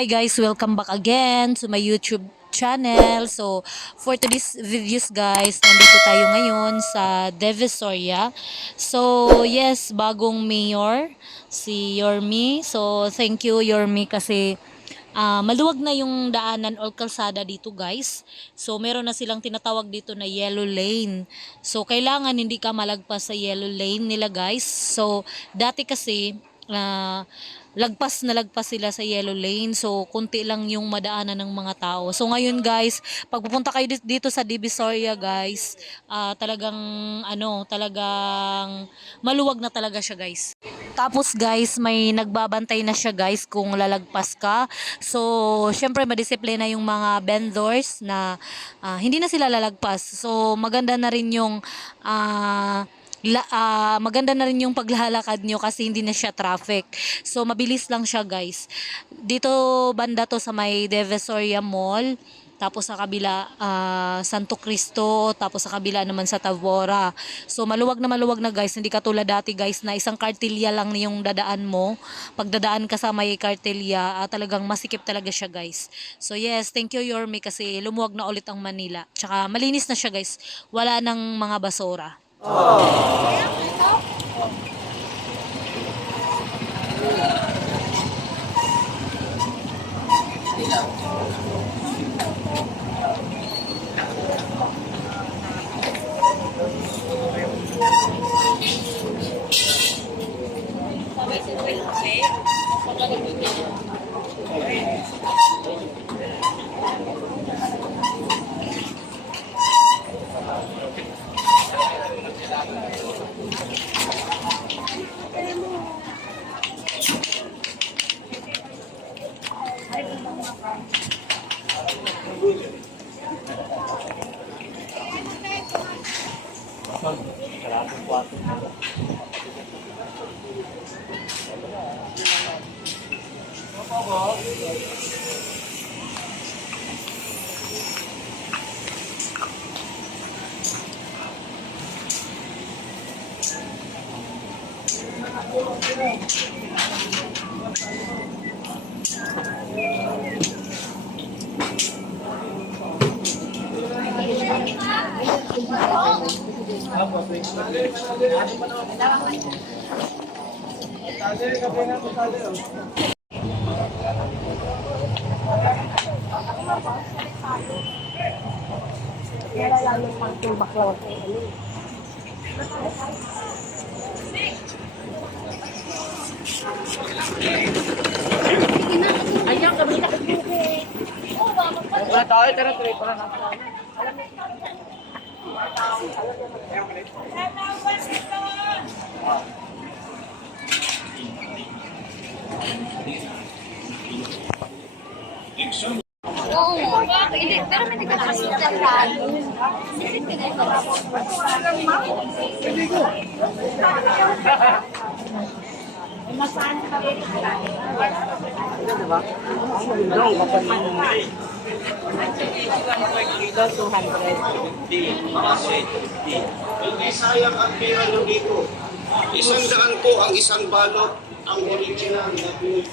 Hi guys, welcome back again to my YouTube channel. So, for today's videos guys, nandito tayo ngayon sa Divisoria. So, yes, bagong mayor, si Yormi. So, thank you Yormi kasi maluwag na yung daanan or kalsada dito guys. So, meron na silang tinatawag dito na yellow lane. So, kailangan hindi ka malagpas sa yellow lane nila guys. So, dati kasi lagpas sila sa yellow lane. So, kunti lang yung madaanan ng mga tao. So, ngayon guys, pag pupunta kayo dito sa Divisoria guys, talagang talagang maluwag na talaga siya guys. Tapos guys, may nagbabantay na siya guys kung lalagpas ka. So, syempre madisiplina yung mga vendors na hindi na sila lalagpas. So, maganda na rin yung paglalakad nyo kasi hindi na siya traffic. So, mabilis lang siya guys. Dito banda to sa may Divisoria Mall. Tapos sa kabila, Santo Cristo. Tapos sa kabila naman sa Tavora. So, maluwag na guys. Hindi katulad dati guys na isang kartilya lang yung dadaan mo. Pag dadaan ka sa may kartilya, talagang masikip talaga siya guys. So, yes, thank you Yorme kasi lumuwag na ulit ang Manila. Tsaka malinis na siya guys. Wala nang mga basura. Oo, hindi, pero may nagkakasit ng tayo. Hindi sayang ang pera nyo dito. 100 po ang isang balot, ang original na Pinoy.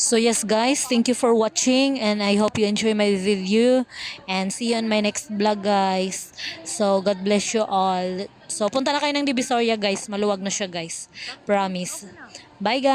So yes guys, thank you for watching and I hope you enjoy my video and see you on my next vlog guys. So God bless you all. So punta na kayo ng Divisoria guys, maluwag na siya guys. Promise. Bye guys.